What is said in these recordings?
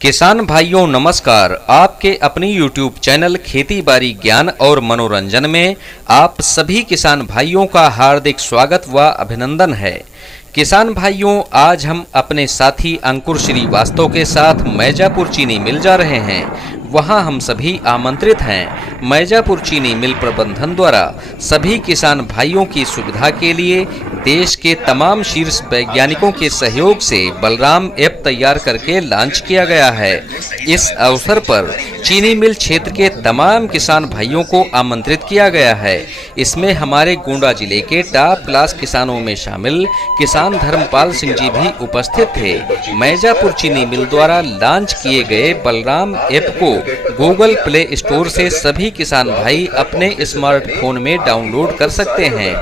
किसान भाइयों नमस्कार। आपके अपनी YouTube चैनल खेती बाड़ी ज्ञान और मनोरंजन में आप सभी किसान भाइयों का हार्दिक स्वागत व अभिनंदन है। किसान भाइयों, आज हम अपने साथी अंकुर श्रीवास्तव के साथ मैजापुर चीनी मिल जा रहे हैं। वहां हम सभी आमंत्रित हैं। मैजापुर चीनी मिल प्रबंधन द्वारा सभी किसान भाइयों की सुविधा के लिए देश के तमाम शीर्ष वैज्ञानिकों के सहयोग से बलराम ऐप तैयार करके लॉन्च किया गया है। इस अवसर पर चीनी मिल क्षेत्र के तमाम किसान भाइयों को आमंत्रित किया गया है। इसमें हमारे गोंडा जिले के टॉप क्लास किसानों में शामिल किसान धर्मपाल सिंह जी भी उपस्थित थे। मैजापुर चीनी मिल द्वारा लॉन्च किए गए बलराम ऐप को गूगल प्ले स्टोर से सभी किसान भाई अपने स्मार्टफोन में डाउनलोड कर सकते हैं।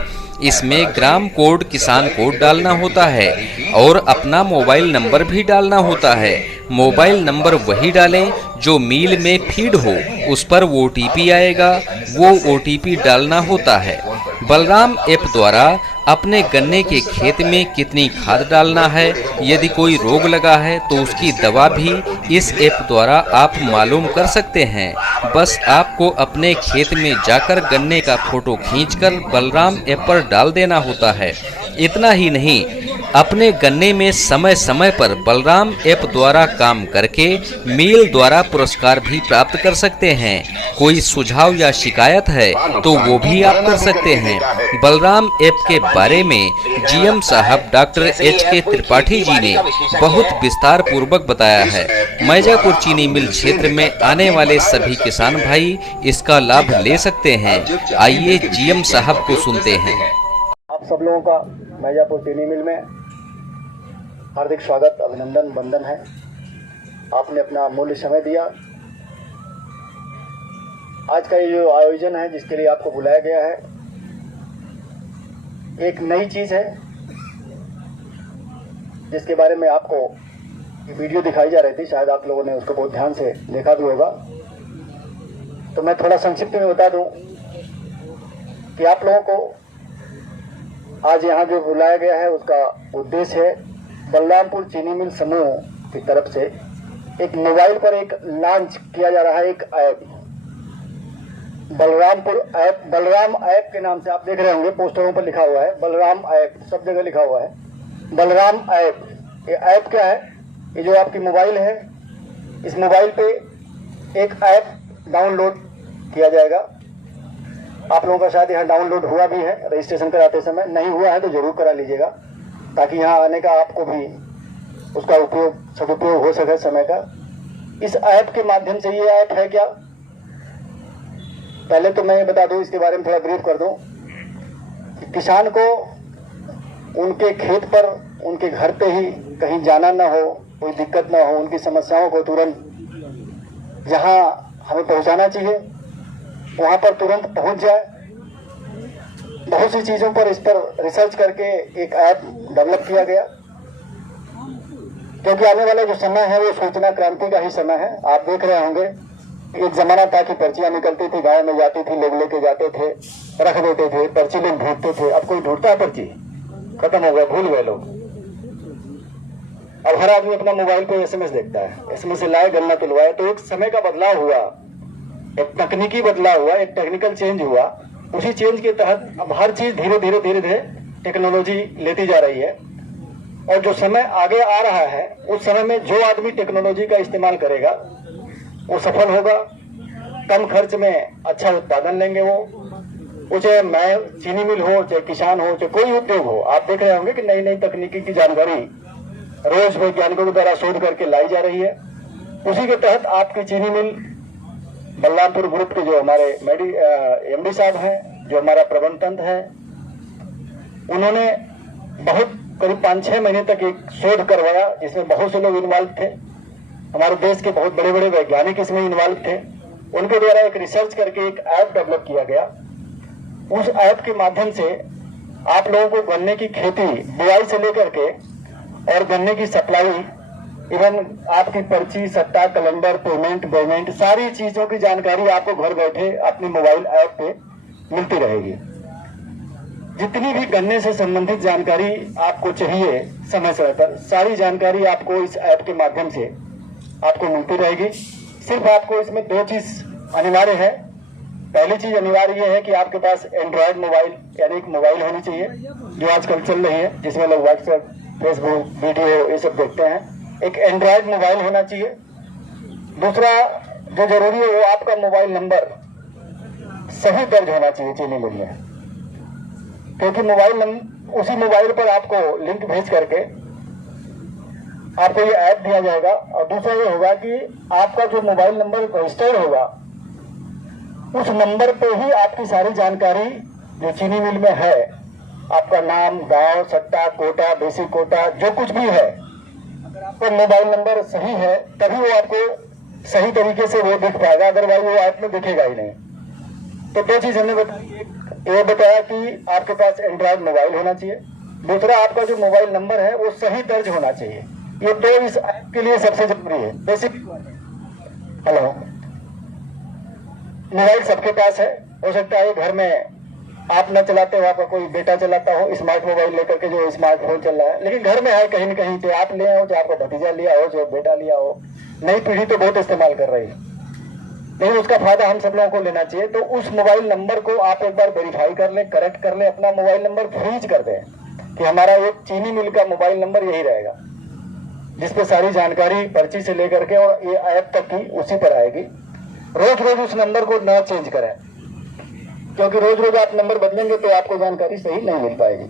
इसमें ग्राम कोड किसान कोड डालना होता है और अपना मोबाइल नंबर भी डालना होता है। मोबाइल नंबर वही डालें जो मील में फीड हो, उस पर OTP आएगा, वो OTP डालना होता है। बलराम ऐप द्वारा अपने गन्ने के खेत में कितनी खाद डालना है, यदि कोई रोग लगा है तो उसकी दवा भी इस ऐप द्वारा आप मालूम कर सकते हैं। बस आपको अपने खेत में जाकर गन्ने का फोटो खींचकर बलराम ऐप पर डाल देना होता है। इतना ही नहीं, अपने गन्ने में समय समय पर बलराम ऐप द्वारा काम करके मील द्वारा पुरस्कार भी प्राप्त कर सकते हैं। कोई सुझाव या शिकायत है तो वो भी आप कर सकते हैं। बलराम ऐप के बारे में GM साहब डॉक्टर HK त्रिपाठी जी ने बहुत विस्तार पूर्वक बताया है। मैजापुर चीनी मिल क्षेत्र में आने वाले सभी किसान भाई इसका लाभ ले सकते हैं। आइए GM साहब को सुनते हैं। आप सब लोगों का मैजापुर चीनी मिल में हार्दिक स्वागत, अभिनंदन, वंदन है। आपने अपना अमूल्य समय दिया। आज का ये जो आयोजन है जिसके लिए आपको बुलाया गया है, एक नई चीज है जिसके बारे में आपको वीडियो दिखाई जा रही थी। शायद आप लोगों ने उसको बहुत ध्यान से देखा भी होगा। तो मैं थोड़ा संक्षिप्त में बता दूं कि आप लोगों को आज यहाँ जो बुलाया गया है उसका उद्देश्य है बलरामपुर चीनी मिल समूह की तरफ से एक मोबाइल पर एक लॉन्च किया जा रहा है एक app, Balrampur app. Balram app के नाम से आप देख रहे होंगे, पोस्टरों पर लिखा हुआ है बलराम ऐप, सब जगह लिखा हुआ है बलराम ऐप। ये ऐप क्या है? ये जो आपकी मोबाइल है, इस मोबाइल पे एक ऐप डाउनलोड किया जाएगा। आप लोगों का शायद यहाँ डाउनलोड हुआ भी है रजिस्ट्रेशन कराते समय, नहीं हुआ है तो जरूर करा लीजिएगा ताकि यहाँ आने का आपको भी उसका उपयोग सदुपयोग हो सके समय का। इस ऐप के माध्यम से, ये ऐप है क्या, पहले तो मैं ये बता दूं, इसके बारे में थोड़ा ब्रीफ कर दूं कि किसान को उनके खेत पर, उनके घर पे ही कहीं जाना ना हो, कोई दिक्कत ना हो, उनकी समस्याओं को तुरंत जहां हमें पहुंचाना चाहिए वहां पर तुरंत पहुंच जाए। बहुत सी चीजों पर इस पर रिसर्च करके एक ऐप डेवलप किया गया, क्योंकि आने वाला जो समय है वो सूचना क्रांति का ही समय है। आप देख रहे होंगे, एक जमाना था कि पर्चियां निकलती थी, गांव में जाती थी, लोग लेके जाते थे, रख देते थे, पर्ची लोग ढूंढते थे। अब कोई ढूंढता है? पर्ची खत्म हो गया, भूल गए लोग। अब हर आदमी अपना मोबाइल पे SMS देखता है, SMS से लाए, गन्ना तुलवाए। तो एक समय का बदलाव हुआ, एक तकनीकी बदलाव हुआ, एक टेक्निकल चेंज हुआ। उसी चेंज के तहत अब हर चीज धीरे धीरे टेक्नोलॉजी लेती जा रही है। और जो समय आगे आ रहा है, उस समय में जो आदमी टेक्नोलॉजी का इस्तेमाल करेगा वो सफल होगा, कम खर्च में अच्छा उत्पादन लेंगे। वो चाहे मैं चीनी मिल हो, चाहे किसान हो, चाहे कोई उद्योग हो। आप देख रहे होंगे कि नई नई तकनीकी की जानकारी रोज वैज्ञानिकों के द्वारा शोध करके लाई जा रही है। उसी के तहत आपकी चीनी मिल बलरामपुर ग्रुप के जो हमारे MD साहब हैं, जो हमारा प्रबंधन है, उन्होंने बहुत करीब 5-6 महीने तक एक शोध करवाया जिसमें बहुत से लोग इन्वॉल्व थे। हमारे देश के बहुत बड़े बड़े वैज्ञानिक इसमें इन्वॉल्व थे। उनके द्वारा एक रिसर्च करके एक ऐप डेवलप किया गया। उस ऐप के माध्यम से आप लोगों को गन्ने की खेती, बुआई से लेकर के और गन्ने की सप्लाई, इवन आपकी पर्ची, सट्टा, कैलेंडर, पेमेंट सारी चीजों की जानकारी आपको घर बैठे अपने मोबाइल ऐप पे मिलती रहेगी। जितनी भी गन्ने से संबंधित जानकारी आपको चाहिए समय समय पर, सारी जानकारी आपको इस ऐप के माध्यम से आपको मिलती रहेगी। सिर्फ आपको इसमें दो चीज अनिवार्य है। पहली चीज अनिवार्य ये है कि आपके पास एंड्रॉयड मोबाइल यानी एक मोबाइल होनी चाहिए, जो आजकल चल रही है, जिसमें लोग व्हाट्सएप, फेसबुक, वीडियो ये सब देखते हैं। एक एंड्रॉयड मोबाइल होना चाहिए। दूसरा जो जरूरी है वो आपका मोबाइल नंबर सही दर्ज होना चाहिए चीनी मिल में, क्योंकि उसी मोबाइल पर आपको लिंक भेज करके आपको ये ऐप दिया जाएगा। और दूसरा ये होगा कि आपका जो मोबाइल नंबर रजिस्टर्ड होगा उस नंबर पे ही आपकी सारी जानकारी जो चीनी मिल में है, आपका नाम, गांव, सट्टा, कोटा, बेसिक कोटा, जो कुछ भी है, अगर आपका मोबाइल नंबर सही है तभी वो आपको सही तरीके से वो दिख पाएगा, अदरवाइज वो ऐप में दिखेगा ही नहीं। तो दो चीज हमने बताई, ये बताया कि आपके पास एंड्रॉयड मोबाइल होना चाहिए, दूसरा आपका जो मोबाइल नंबर है वो सही दर्ज होना चाहिए। ये दो इस ऐप के लिए सबसे जरूरी है। बेसिक हेलो, मोबाइल सबके पास है, हो सकता है घर में आप न चलाते हो, आपका कोई बेटा चलाता हो स्मार्ट मोबाइल लेकर के, जो स्मार्टफोन चल रहा है, लेकिन घर में है कहीं न कहीं, तो आप ले आओ, जो आपका भतीजा लिया हो, जो बेटा लिया हो। नई पीढ़ी तो बहुत इस्तेमाल कर रही है, लेकिन उसका फायदा हम सब लोगों को लेना चाहिए। तो उस मोबाइल नंबर को आप एक बार वेरीफाई कर लें, करेक्ट कर लें, अपना मोबाइल नंबर फ्रीज कर दें कि हमारा एक चीनी मिल का मोबाइल नंबर यही रहेगा, जिसपे सारी जानकारी पर्ची से लेकर के और ये ऐप तक की उसी पर आएगी। रोज रोज उस नंबर को न चेंज करें, क्योंकि रोज रोज आप नंबर बदलेंगे तो आपको जानकारी सही नहीं मिल पाएगी।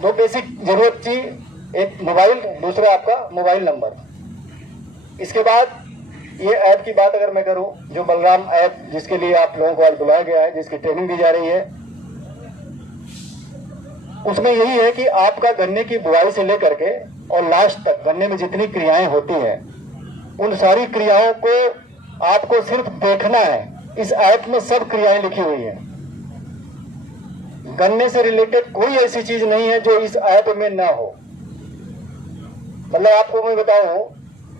दो बेसिक जरूरत थी, एक मोबाइल, दूसरा आपका मोबाइल नंबर। इसके बाद ये ऐप की बात अगर मैं करूं, जो बलराम ऐप जिसके लिए आप लोगों को आज बुलाया गया है, जिसकी ट्रेनिंग दी जा रही है, उसमें यही है कि आपका गन्ने की बुआई से लेकर के और लास्ट तक गन्ने में जितनी क्रियाएं होती हैं, उन सारी क्रियाओं को आपको सिर्फ देखना है। इस ऐप में सब क्रियाएं लिखी हुई है। गन्ने से रिलेटेड कोई ऐसी चीज नहीं है जो इस ऐप में ना हो। मतलब आपको मैं बताऊं,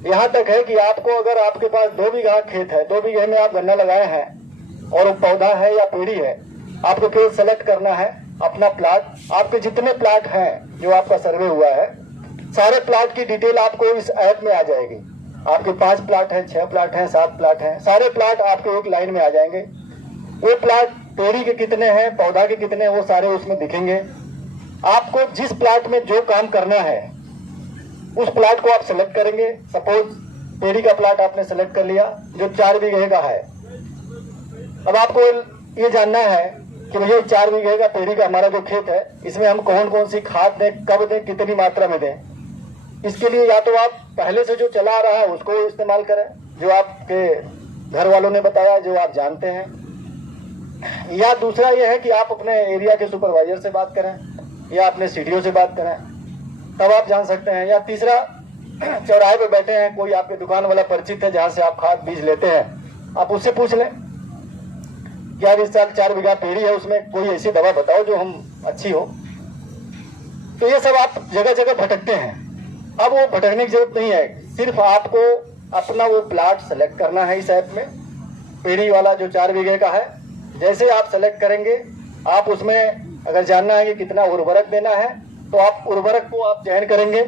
यहां तक है कि आपको अगर आपके पास 2 बीघा खेत है, 2 बीघे में आप गन्ना लगाए हैं और वो पौधा है या पेड़ी है, आपको केवल सेलेक्ट करना है अपना प्लाट। आपके जितने प्लाट हैं जो आपका सर्वे हुआ है, सारे प्लाट की डिटेल आपको इस ऐप में आ जाएगी। आपके 5 प्लाट हैं, 6 प्लाट हैं, 7 प्लाट हैं, सारे प्लाट आपके एक लाइन में आ जाएंगे। वो प्लाट पेड़ी के कितने हैं, पौधा के कितने हैं, वो सारे उसमें दिखेंगे। आपको जिस प्लाट में जो काम करना है उस प्लाट को आप सेलेक्ट करेंगे। सपोज पेड़ी का प्लाट आपने सेलेक्ट कर लिया जो 4 बीघे का है। अब आपको ये जानना है कि भैया 4 बीघे का पेड़ी का हमारा जो खेत है, इसमें हम कौन कौन सी खाद दें, कब दें, कितनी मात्रा में दें। इसके लिए या तो आप पहले से जो चला रहा है उसको इस्तेमाल करें, जो आपके घर वालों ने बताया, जो आप जानते हैं, या दूसरा यह है कि आप अपने एरिया के सुपरवाइजर से बात करें या अपने सीडीओ से बात करें, तब आप जान सकते हैं। या तीसरा, चौराहे पे बैठे हैं, कोई आपके दुकान वाला परिचित है जहां से आप खाद बीज लेते हैं, आप उससे पूछ लें क्या इस साल 4 बीघा पेड़ी है, उसमें कोई ऐसी दवा बताओ जो हम अच्छी हो। तो ये सब आप जगह जगह भटकते हैं। अब वो भटकने की जरूरत नहीं है, सिर्फ आपको अपना वो प्लाट सेलेक्ट करना है इस ऐप में। पेड़ी वाला जो 4 बीघे का है, जैसे आप सेलेक्ट करेंगे, आप उसमें अगर जानना है कि कितना उर्वरक देना है, तो आप उर्वरक को आप चयन करेंगे।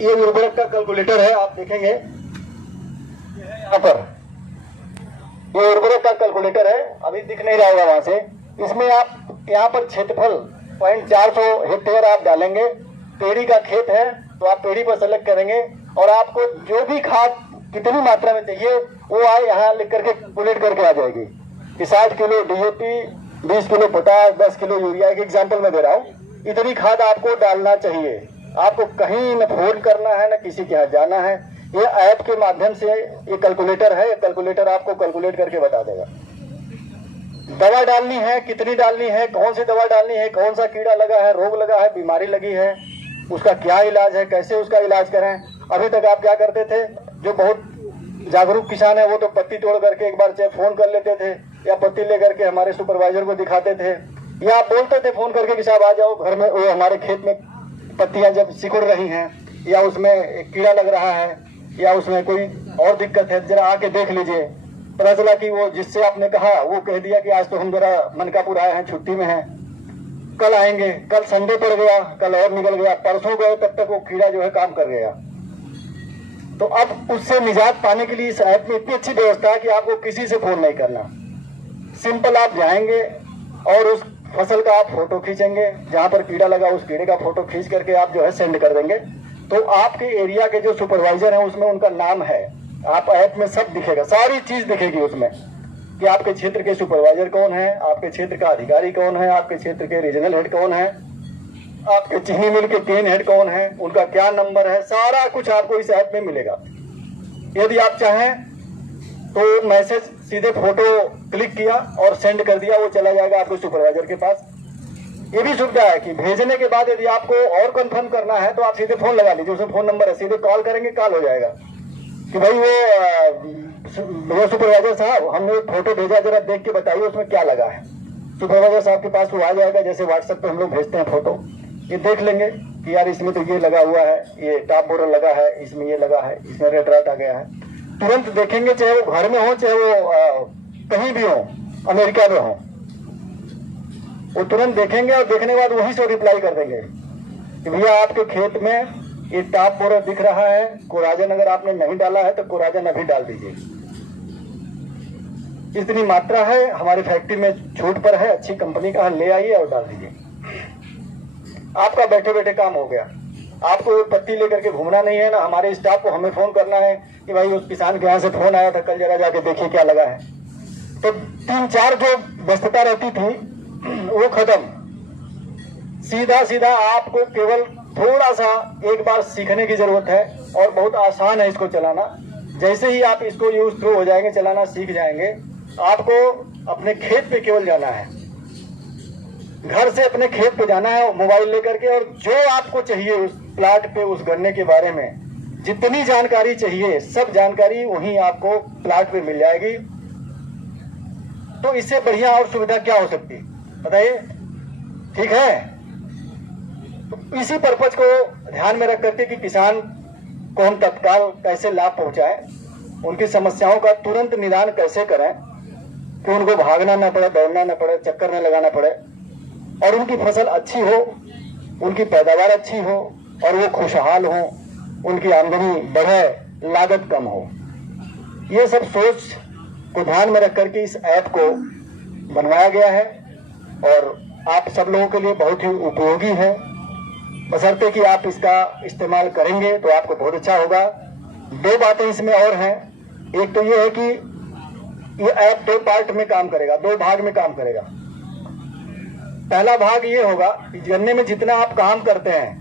ये उर्वरक का कैलकुलेटर है, आप देखेंगे यहाँ पर, ये उर्वरक का कैलकुलेटर है, अभी दिख नहीं रहा होगा वहां से। इसमें आप यहाँ पर क्षेत्रफल 0.400 हेक्टेयर आप डालेंगे। पेड़ी का खेत है तो आप पेड़ी पर सेलेक्ट करेंगे और आपको जो भी खाद कितनी मात्रा में चाहिए वो यहाँ लिख करके कैलकुलेट करके आ जाएगी कि 60 kilo DAP, 20 kilo potash, 10 kilo urea. एक एग्जाम्पल में दे रहा हूँ, इतनी खाद आपको डालना चाहिए। आपको कहीं न फोन करना है, न किसी के यहाँ जाना है। ये ऐप के माध्यम से ये कैलकुलेटर है, कैलकुलेटर आपको कैलकुलेट करके बता देगा। दवा डालनी है, कितनी डालनी है, कौन सी दवा डालनी है, कौन सा कीड़ा लगा है, रोग लगा है, बीमारी लगी है, उसका क्या इलाज है, कैसे उसका इलाज करें। अभी तक आप क्या करते थे, जो बहुत जागरूक किसान है वो तो पत्ती तोड़ करके एक बार चाहे फोन कर लेते थे या पत्ती लेकर के हमारे सुपरवाइजर को दिखाते थे, या आप बोलते थे फोन करके कि साहब आ जाओ घर में, वो हमारे खेत में पत्तियां जब सिकुड़ रही हैं या उसमें एक कीड़ा लग रहा है या उसमें कोई और दिक्कत है, जरा आके देख लीजिए। पता चला कि वो जिससे आपने कहा वो कह दिया कि आज तो हम जरा मनकापुर आए हैं, छुट्टी में हैं, कल आएंगे। कल संडे पड़ गया, कल और निकल गया, परसों गए, तब तक वो कीड़ा जो है काम कर गया। तो अब उससे निजात पाने के लिए इस ऐप में इतनी अच्छी व्यवस्था है कि आपको किसी से फोन नहीं करना। सिंपल आप जाएंगे और उस फसल का आप फोटो खींचेंगे, जहां पर कीड़ा लगा उस कीड़े का फोटो खींच करके आप जो है सेंड कर देंगे, तो आपके एरिया के जो सुपरवाइजर हैं उसमें उनका नाम है, आप ऐप में सब दिखेगा, सारी चीज दिखेगी उसमें कि आपके क्षेत्र के सुपरवाइजर कौन है, आपके क्षेत्र का अधिकारी कौन है, आपके क्षेत्र के रीजनल हेड कौन है, आपके चीनी मिल के केन हेड कौन है, उनका क्या नंबर है, सारा कुछ आपको इस ऐप में मिलेगा। यदि आप चाहें तो मैसेज सीधे फोटो क्लिक किया और सेंड कर दिया, वो चला जाएगा आपके सुपरवाइजर के पास। ये भी सुविधा है कि भेजने के बाद यदि आपको और कंफर्म करना है तो आप सीधे फोन लगा लीजिए, उसमें फोन नंबर है, सीधे कॉल करेंगे, कॉल हो जाएगा कि भाई वो सुपरवाइजर साहब हमने एक फोटो भेजा, जरा देख के बताइए उसमें क्या लगा है। सुपरवाइजर साहब के पास वो आ जाएगा, जैसे व्हाट्सएप पे हम लोग भेजते हैं फोटो, ये देख लेंगे कि यार इसमें तो ये लगा हुआ है, ये टॉप बोरर लगा है, इसमें ये लगा है, इसमें रेड राट आ गया है। तुरंत देखेंगे, चाहे वो घर में हो चाहे वो कहीं भी हो, अमेरिका में हो, वो तुरंत देखेंगे और देखने के बाद वहीं से रिप्लाई कर देंगे कि भैया आपके खेत में ये टॉप बोरर दिख रहा है, कोराजन अगर आपने नहीं डाला है तो कोराजन अभी डाल दीजिए, इतनी मात्रा है हमारी फैक्ट्री में छूट पर है, अच्छी कंपनी का, ले आइए और डाल दीजिए। आपका बैठे बैठे काम हो गया, आपको पत्ती लेकर के घूमना नहीं है ना, हमारे स्टाफ को हमें फोन करना है कि भाई उस किसान के यहाँ से फोन आया था, कल जरा जाके देखिए क्या लगा है। तो 3-4 जो व्यस्तता रहती थी वो खत्म, सीधा सीधा आपको केवल थोड़ा सा एक बार सीखने की जरूरत है और बहुत आसान है इसको चलाना। जैसे ही आप इसको यूज थ्रू हो जाएंगे, चलाना सीख जाएंगे, आपको अपने खेत पे केवल जाना है, घर से अपने खेत पे जाना है मोबाइल लेकर के, और जो आपको चाहिए उस प्लाट पे, उस गन्ने के बारे में जितनी जानकारी चाहिए सब जानकारी वहीं आपको प्लाट पे मिल जाएगी। तो इससे बढ़िया और सुविधा क्या हो सकती है बताइए, ठीक है। तो इसी पर्पज को ध्यान में रख करके कि किसान को हम तत्काल कैसे लाभ पहुंचाएं, उनकी समस्याओं का तुरंत निदान कैसे करें कि उनको भागना न पड़े, दौड़ना न पड़े, चक्कर न लगाना पड़े, और उनकी फसल अच्छी हो, उनकी पैदावार अच्छी हो और वो खुशहाल हो, उनकी आमदनी बढ़े, लागत कम हो। ये सब सोच को ध्यान में रख करके इस ऐप को बनवाया गया है और आप सब लोगों के लिए बहुत ही उपयोगी है, बशर्ते कि आप इसका इस्तेमाल करेंगे तो आपको बहुत अच्छा होगा। 2 बातें इसमें और हैं, एक तो ये है कि ये ऐप 2 पार्ट में काम करेगा, 2 भाग में काम करेगा। पहला भाग ये होगा कि गन्ने में जितना आप काम करते हैं,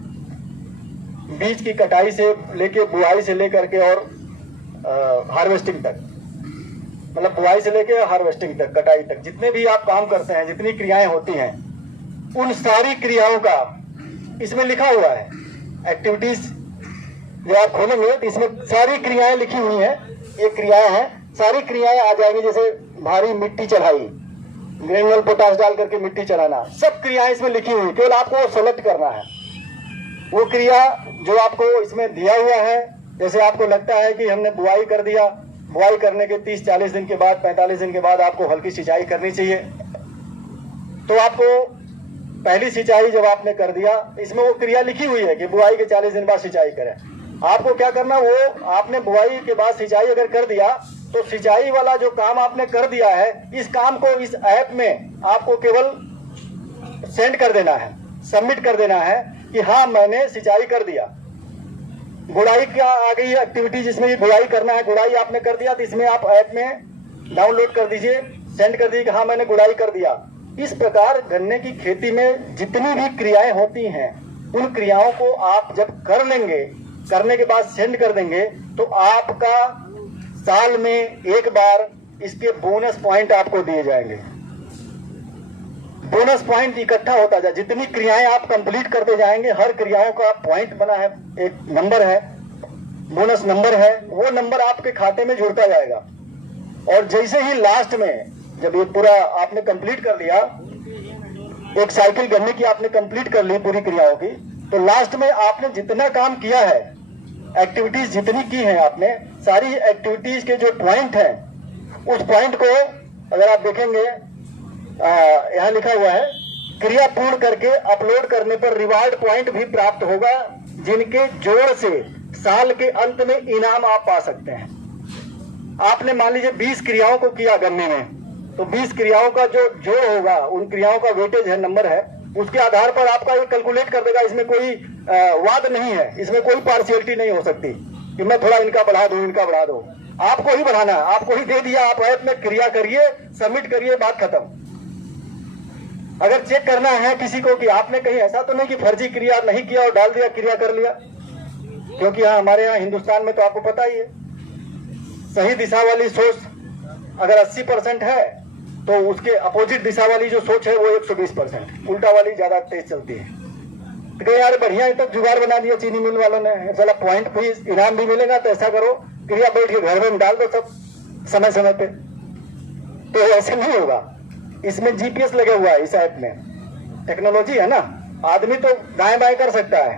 बीज की कटाई से लेके बुआई से लेकर के और हार्वेस्टिंग तक, मतलब बुआई से लेके हार्वेस्टिंग तक, कटाई तक, जितने भी आप काम करते हैं, जितनी क्रियाएं होती हैं, उन सारी क्रियाओं का इसमें लिखा हुआ है। एक्टिविटीज जो आप खोलेंगे तो इसमें सारी क्रियाएं लिखी हुई हैं, ये क्रियाएं हैं, सारी क्रियाएं आ जाएंगी, जैसे भारी मिट्टी चढ़ाई, ग्रेनुअल पोटाश डाल करके मिट्टी चढ़ाना, सब क्रियाएं इसमें लिखी हुई, केवल आपको सेलेक्ट करना है वो क्रिया जो आपको इसमें दिया हुआ है। जैसे आपको लगता है कि हमने बुआई कर दिया, बुआई करने के 30-40 दिन के बाद, 45 दिन के बाद आपको हल्की सिंचाई करनी चाहिए, तो आपको पहली सिंचाई जब आपने कर दिया, इसमें वो क्रिया लिखी हुई है कि बुआई के 40 दिन बाद सिंचाई करें। आपको क्या करना, वो आपने बुआई के बाद सिंचाई अगर कर दिया तो सिंचाई वाला जो काम आपने कर दिया है, इस काम को इस ऐप में आपको केवल सेंड कर देना है, सबमिट कर देना है कि हाँ मैंने सिंचाई कर दिया। गुड़ाई क्या आ गई एक्टिविटी, जिसमें भी गुड़ाई करना है, गुड़ाई आपने कर दिया तो इसमें आप ऐप में डाउनलोड कर दीजिए, सेंड कर दीजिए कि हाँ मैंने गुड़ाई कर दिया। इस प्रकार गन्ने की खेती में जितनी भी क्रियाएं होती हैं, उन क्रियाओं को आप जब कर लेंगे, करने के बाद सेंड कर देंगे, तो आपका साल में एक बार इसके बोनस पॉइंट आपको दिए जाएंगे। बोनस पॉइंट इकट्ठा होता जाए, जितनी क्रियाएं आप कंप्लीट करते जाएंगे, हर क्रियाओं का पॉइंट बना है, एक नंबर है, बोनस नंबर है, वो नंबर आपके खाते में जुड़ता जाएगा। और जैसे ही लास्ट में जब ये पूरा आपने कंप्लीट कर लिया, एक साइकिल गन्ने की आपने कंप्लीट कर ली पूरी क्रियाओं की, तो लास्ट में आपने जितना काम किया है, एक्टिविटीज जितनी की है आपने, सारी एक्टिविटीज के जो पॉइंट हैं, उस पॉइंट को अगर आप देखेंगे यहाँ लिखा हुआ है, क्रिया पूर्ण करके अपलोड करने पर रिवार्ड पॉइंट भी प्राप्त होगा, जिनके जोड़ से साल के अंत में इनाम आप पा सकते हैं। आपने मान लीजिए 20 क्रियाओं को किया गन्ने में, तो 20 क्रियाओं का जो जोड़ होगा, उन क्रियाओं का वेटेज है, नंबर है, उसके आधार पर आपका ये कैलकुलेट कर देगा। इसमें कोई वाद नहीं है, इसमें कोई पार्शियलिटी नहीं हो सकती कि मैं थोड़ा इनका बढ़ा दूं, इनका बढ़ा दूं। आपको ही बढ़ाना है, आपको ही दे दिया, आप ऐप में क्रिया करिए, सबमिट करिए, बात खत्म। अगर चेक करना है किसी को कि आपने कहीं ऐसा तो नहीं कि फर्जी क्रिया नहीं किया और डाल दिया, क्रिया कर लिया, क्योंकि यहाँ हमारे यहाँ हिंदुस्तान में तो आपको पता ही है, सही दिशा वाली सोच अगर 80% है तो उसके अपोजिट दिशा वाली जो सोच है वो 120%, उल्टा वाली ज्यादा तेज चलती है। तो यार बढ़िया है, तो जुगाड़ बना दिया चीनी मिल वालों ने, चला पॉइंट भी इनाम भी मिलेगा, तो ऐसा करो क्रिया बैठ के घर में डाल दो सब समय समय पे। तो ऐसे नहीं होगा, इसमें जीपीएस लगे हुआ है, इस ऐप में टेक्नोलॉजी है ना। आदमी तो दाएं बाएं कर सकता है,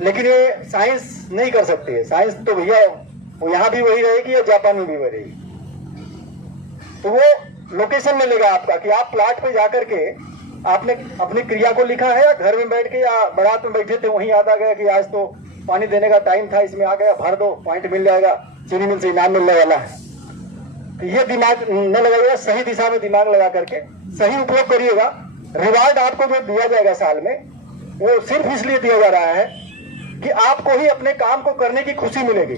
लेकिन ये साइंस नहीं कर सकती है। साइंस तो भैया वो यहाँ भी वही रहेगी और जापान में भी वही रहेगी। तो वो लोकेशन में लेगा आपका कि आप प्लाट पे जाकर के आपने अपनी क्रिया को लिखा है, या घर में बैठ के या बारात में बैठे थे वहीं याद आ गया कि आज तो पानी देने का टाइम था, इसमें आ गया, भर दो, पॉइंट मिल जाएगा, चीनी मिल से इनाम मिलने वाला है। तो ये दिमाग न लगाइएगा, सही दिशा में दिमाग लगा करके सही उपयोग करिएगा। रिवार्ड आपको जो दिया जाएगा साल में, वो सिर्फ इसलिए दिया जा रहा है कि आपको ही अपने काम को करने की खुशी मिलेगी।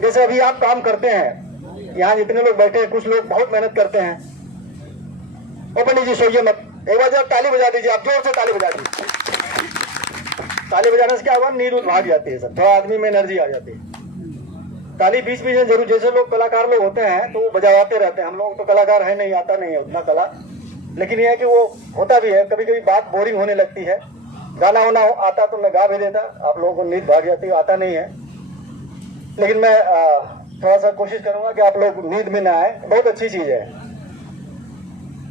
जैसे अभी आप काम करते हैं, यहाँ जितने लोग बैठे हैं, कुछ लोग बहुत मेहनत करते हैं। ओ पंडित जी सोइए मत, एक बार जब ताली बजा दीजिए, आप जोर से ताली बजा दीजिए। ताली बजाने से क्या होगा, नींद भाग जाती है, सब थोड़ा आदमी में एनर्जी आ जाती है। ताली बीच बीच में जरूर, जैसे लोग कलाकार लोग होते हैं तो वो बजाते रहते हैं। हम लोग तो कलाकार है नहीं, आता नहीं है उतना कला, लेकिन ये है कि वो होता भी है, कभी कभी बात बोरिंग होने लगती है। गाना वाना आता तो मैं गा भी देता, आप लोगों को नींद भाग जाती, आता नहीं है। लेकिन मैं थोड़ा सा कोशिश करूंगा कि आप लोग नींद में ना आए, बहुत अच्छी चीज है।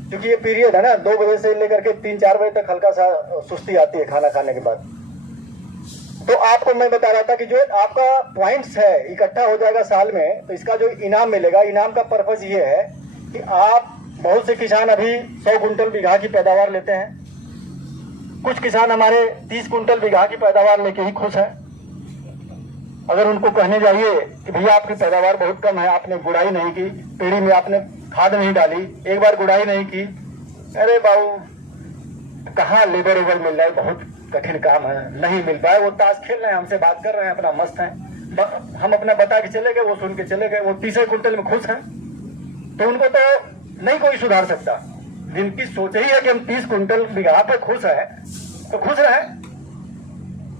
क्योंकि ये पीरियड है ना, 2 बजे से लेकर के 3-4 बजे तक हल्का सा सुस्ती आती है खाना खाने के बाद। तो आपको मैं बता रहा था कि जो आपका पॉइंट्स है इकट्ठा हो जाएगा साल में, तो इसका जो इनाम मिलेगा, इनाम का पर्पज ये है कि आप, बहुत से किसान अभी 100 कुंटल बीघा की पैदावार लेते हैं, कुछ किसान हमारे 30 कुंटल बीघा की पैदावार लेके ही खुश है। अगर उनको कहने जाइए कि भैया आपकी पैदावार बहुत कम है, आपने गुड़ाई नहीं की, पेड़ी में आपने खाद नहीं डाली, एक बार गुड़ाई नहीं की, अरे बाबू कहाँ लेबर वेबर मिल रहा है, बहुत कठिन काम है, नहीं मिल पाए। वो ताश खेल रहे हैं, हमसे बात कर रहे हैं, अपना मस्त है, हम अपना बता के चले गए, वो सुन के चले गए, वो 30 कुंटल में खुश हैं। तो उनको तो नहीं कोई सुधार सकता। जिनकी सोच ही है कि हम 30 कुंटल बीघा पे खुश है तो खुश रहे।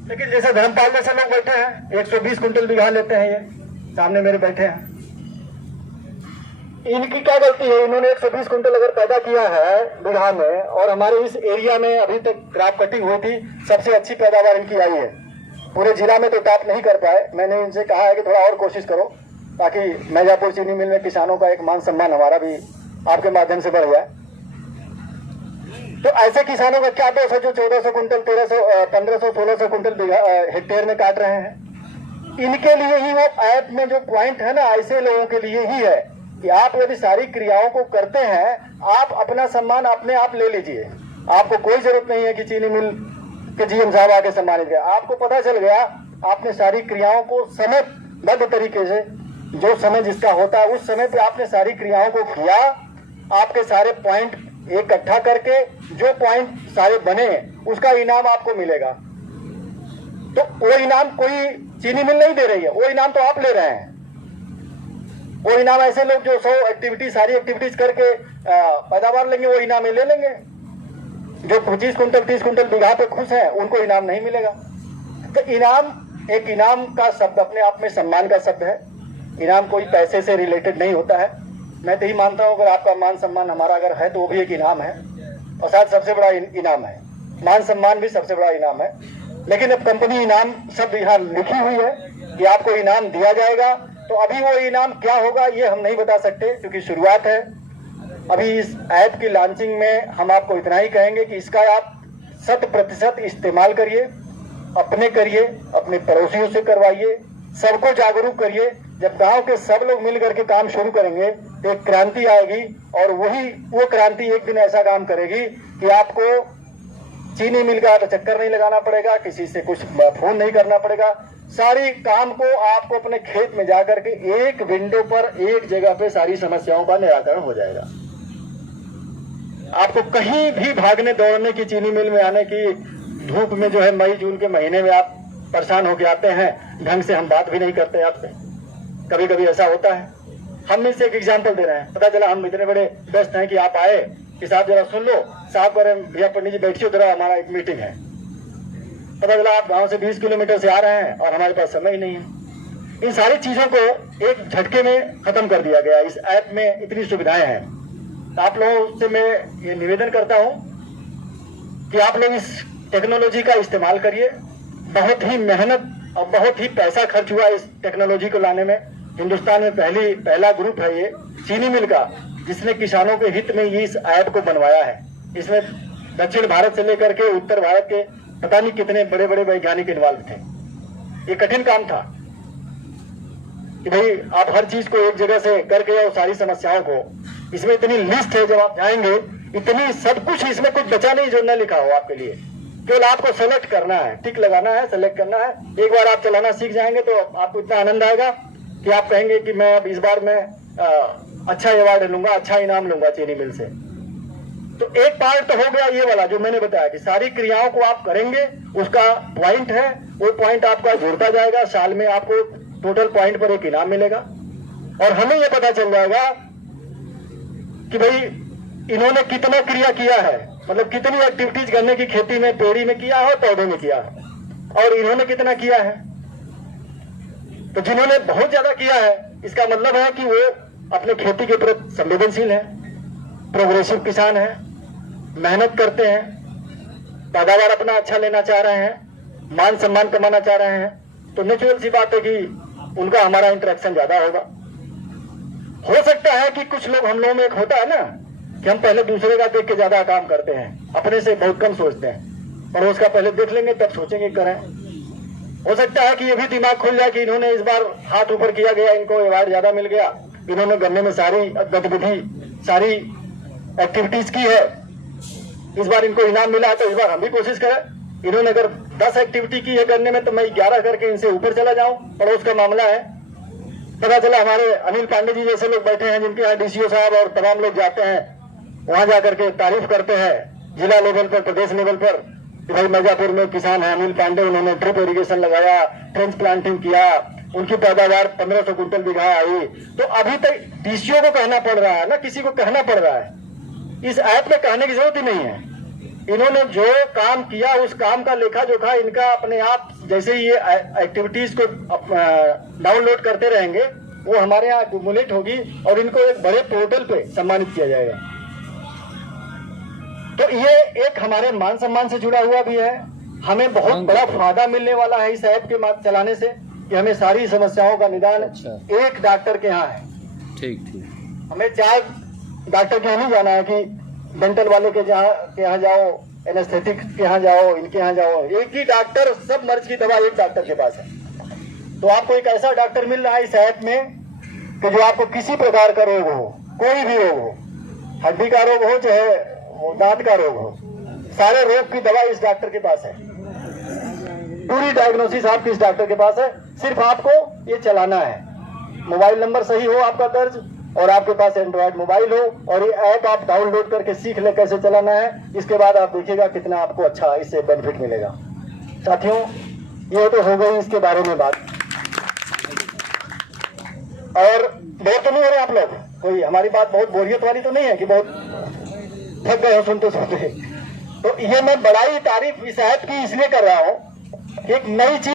लेकिन जैसे धर्मपाल जैसे लोग बैठे हैं, 120 कुंटल बीघा लेते हैं, ये सामने मेरे बैठे हैं, इनकी क्या गलती है? इन्होंने 120 कुंटल अगर पैदा किया है बीघा में, और हमारे इस एरिया में अभी तक क्रॉप कटिंग हुई थी, सबसे अच्छी पैदावार इनकी आई है। पूरे जिला में तो टॉप नहीं कर पाए। मैंने इनसे कहा है कि थोड़ा और कोशिश करो, ताकि मिर्जापुर चीनी मिल में किसानों का एक मान सम्मान हमारा भी आपके माध्यम से बढ़ जाए। तो ऐसे किसानों का क्या दोष है जो 1400 कुंटल 1500 1600 कुंटल हेक्टेयर में काट रहे हैं? इनके लिए ही वो ऐप में जो पॉइंट है ना, ऐसे लोगों के लिए ही है कि आप यदि सारी क्रियाओं को करते हैं, आप अपना सम्मान अपने आप ले लीजिए। आपको कोई जरूरत नहीं है कि चीनी मिल के जीएम साहब आके सम्मानित किया। आपको पता चल गया, आपने सारी क्रियाओं को समयबद्ध तरीके से, जो समय जिसका होता है उस समय पे आपने सारी क्रियाओं को किया। आपके सारे पॉइंट इकट्ठा करके जो पॉइंट सारे बने, उसका इनाम आपको मिलेगा। तो वो इनाम कोई चीनी मिल नहीं दे रही है, वो इनाम तो आप ले रहे हैं। वो इनाम ऐसे लोग जो 100 एक्टिविटी, सारी एक्टिविटीज करके पैदावार लेंगे, वो इनाम ले लेंगे। जो 25 कुंटल 30 कुंटल बीघा पे खुश है, उनको इनाम नहीं मिलेगा। तो इनाम, एक इनाम का शब्द अपने आप में सम्मान का शब्द है। इनाम कोई पैसे से रिलेटेड नहीं होता है। मैं तो ही मानता हूँ, अगर आपका मान सम्मान हमारा अगर है तो वो भी एक इनाम है, और शायद सबसे बड़ा इनाम है। मान सम्मान भी सबसे बड़ा इनाम है। लेकिन अब कंपनी इनाम शब्द यहाँ लिखी हुई है कि आपको इनाम दिया जाएगा। तो अभी वो इनाम क्या होगा ये हम नहीं बता सकते, क्योंकि शुरुआत है। अभी इस ऐप की लॉन्चिंग में हम आपको इतना ही कहेंगे कि इसका आप 100% इस्तेमाल करिए, अपने करिए, अपने पड़ोसियों से करवाइए, सबको जागरूक करिए। जब गांव के सब लोग मिल करके काम शुरू करेंगे तो एक क्रांति आएगी, और वो क्रांति एक दिन ऐसा काम करेगी कि आपको चीनी मिल का चक्कर नहीं लगाना पड़ेगा, किसी से कुछ फोन नहीं करना पड़ेगा। सारी काम को आपको अपने खेत में जाकर के एक विंडो पर एक जगह पे सारी समस्याओं का निराकरण हो जाएगा। आपको कहीं भी भागने दौड़ने की, चीनी मिल में आने की, धूप में जो है मई जून के महीने में आप परेशान होकर आते हैं, ढंग से हम बात भी नहीं करते आपसे, कभी कभी ऐसा होता है। हम इससे एक एग्जाम्पल दे रहे हैं, पता चला हम इतने बड़े व्यस्त हैं कि आप आए कि साहब जरा सुन लो, साहब कह रहे हैं भैया पंडित जी बैठिए जरा, हमारा एक मीटिंग है। पता चला आप गांव से 20 किलोमीटर से आ रहे हैं और हमारे पास समय ही नहीं है। इन सारी चीजों को एक झटके में खत्म कर दिया गया। इस ऐप में इतनी सुविधाएं हैं। तो आप लोगों से मैं ये निवेदन करता हूं कि आप लोग इस टेक्नोलॉजी का इस्तेमाल करिए। बहुत ही मेहनत और बहुत ही पैसा खर्च हुआ इस टेक्नोलॉजी को लाने में। हिंदुस्तान में पहला ग्रुप है ये चीनी मिल का, जिसने किसानों के हित में ये इस ऐप को बनवाया है। इसमें दक्षिण भारत से लेकर के उत्तर भारत के पता नहीं कितने बड़े बड़े वैज्ञानिक इन्वॉल्व थे। ये कठिन काम था कि भाई आप हर चीज को एक जगह से करके और सारी समस्याओं को, इसमें इतनी लिस्ट है, जब आप जाएंगे इतनी सब कुछ, इसमें कुछ बचा नहीं जो न लिखा हो आपके लिए। केवल आपको सेलेक्ट करना है, टिक लगाना है, सेलेक्ट करना है। एक बार आप चलाना सीख जाएंगे तो आपको इतना आनंद आएगा कि आप कहेंगे कि मैं अब इस बार मैं अच्छा अवार्ड लूंगा, अच्छा इनाम लूंगा चीनी मिल से। तो एक पार्ट तो हो गया ये वाला जो मैंने बताया कि सारी क्रियाओं को आप करेंगे, उसका पॉइंट है, वो पॉइंट आपका जुड़ता जाएगा। साल में आपको टोटल पॉइंट पर एक इनाम मिलेगा और हमें ये पता चल जाएगा कि भाई इन्होंने कितना क्रिया किया है, मतलब कितनी एक्टिविटीज करने की, खेती में, पेड़ी में किया है, पौधे में किया है, और इन्होंने कितना किया है। तो जिन्होंने बहुत ज्यादा किया है, इसका मतलब है कि वो अपने खेती के प्रति संवेदनशील है, प्रोग्रेसिव किसान है, मेहनत करते हैं, पैदावार अपना अच्छा लेना चाह रहे हैं, मान सम्मान कमाना चाह रहे हैं। तो नेचुरल सी बात है कि उनका हमारा इंटरेक्शन ज्यादा होगा। हो सकता है कि कुछ लोग, हम लोगों में एक होता है ना कि हम पहले दूसरे का देख के ज्यादा काम करते हैं, अपने से बहुत कम सोचते हैं, और उसका पहले देख लेंगे तब सोचेंगे करें। हो सकता है कि ये भी दिमाग खुल जाए कि इन्होंने इस बार हाथ ऊपर किया गया, इनको अवार्ड ज्यादा मिल गया, इन्होंने गन्ने में सारी गतिविधि, सारी एक्टिविटीज की है, इस बार इनको इनाम मिला है, तो इस बार हम भी कोशिश करें। इन्होंने अगर 10 एक्टिविटी की है गन्ने में तो मैं 11 करके इनसे ऊपर चला जाऊं। पड़ोस का मामला है। पता चला हमारे अनिल पांडे जी जैसे लोग बैठे हैं, जिनके यहाँ डीसीओ साहब और तमाम लोग जाते हैं, वहां जाकर के तारीफ करते हैं जिला लेवल पर, प्रदेश लेवल पर, कि भाई मिर्जापुर में किसान है अनिल पांडे, उन्होंने ड्रिप इरिगेशन लगाया, ट्रेंच प्लांटिंग किया, उनकी पैदावार 1500 कुंटल बीघा आई। तो अभी तक डीसीओ को कहना पड़ रहा है ना, किसी को कहना पड़ रहा है। इस ऐप में कहने की जरूरत ही नहीं है। इन्होंने जो काम किया उस काम का लेखा जोखा इनका अपने आप, जैसे ही ये एक्टिविटीज को डाउनलोड करते रहेंगे, वो हमारे यहाँ एक्यूमुलेट होगी और इनको एक बड़े पोर्टल पे सम्मानित किया जाएगा। तो ये एक हमारे मान सम्मान से जुड़ा हुआ भी है। हमें बहुत बड़ा फायदा मिलने वाला है इस ऐप के चलाने से, कि हमें सारी समस्याओं का निदान एक डॉक्टर के यहाँ है। ठीक। हमें 4 डॉक्टर के यहाँ नहीं जाना है कि डेंटल वाले के यहाँ जाओ, एनेस्थेटिक के यहाँ जाओ, इनके यहाँ जाओ। एक ही डॉक्टर, सब मर्ज की दवा एक डॉक्टर के पास है। तो आपको एक ऐसा डॉक्टर मिल रहा है इस ऐप में कि जो आपको किसी प्रकार का रोग हो, कोई भी रोग हो, हड्डी का रोग हो चाहे दांत का रोग हो, सारे रोग की दवा इस डॉक्टर के पास है। पूरी डायग्नोसिस आपकी इस डॉक्टर के पास है। सिर्फ आपको ये चलाना है। मोबाइल नंबर सही हो आपका दर्ज, और आपके पास एंड्रॉइड मोबाइल हो, और ये ऐप आप डाउनलोड करके सीख ले कैसे चलाना है। इसके बाद आप देखिएगा कितना आपको अच्छा इससे बेनिफिट मिलेगा। साथियों, ये तो हो गई इसके बारे में बात। और बोर तो नहीं हो रहे आप लोग? कोई हमारी बात बहुत बोरियत वाली तो नहीं है कि बहुत थक गए हो सुनते सुनते? तो ये मैं बड़ाई तारीफ इस ऐप की इसलिए कर रहा हूँ कि एक नई चीज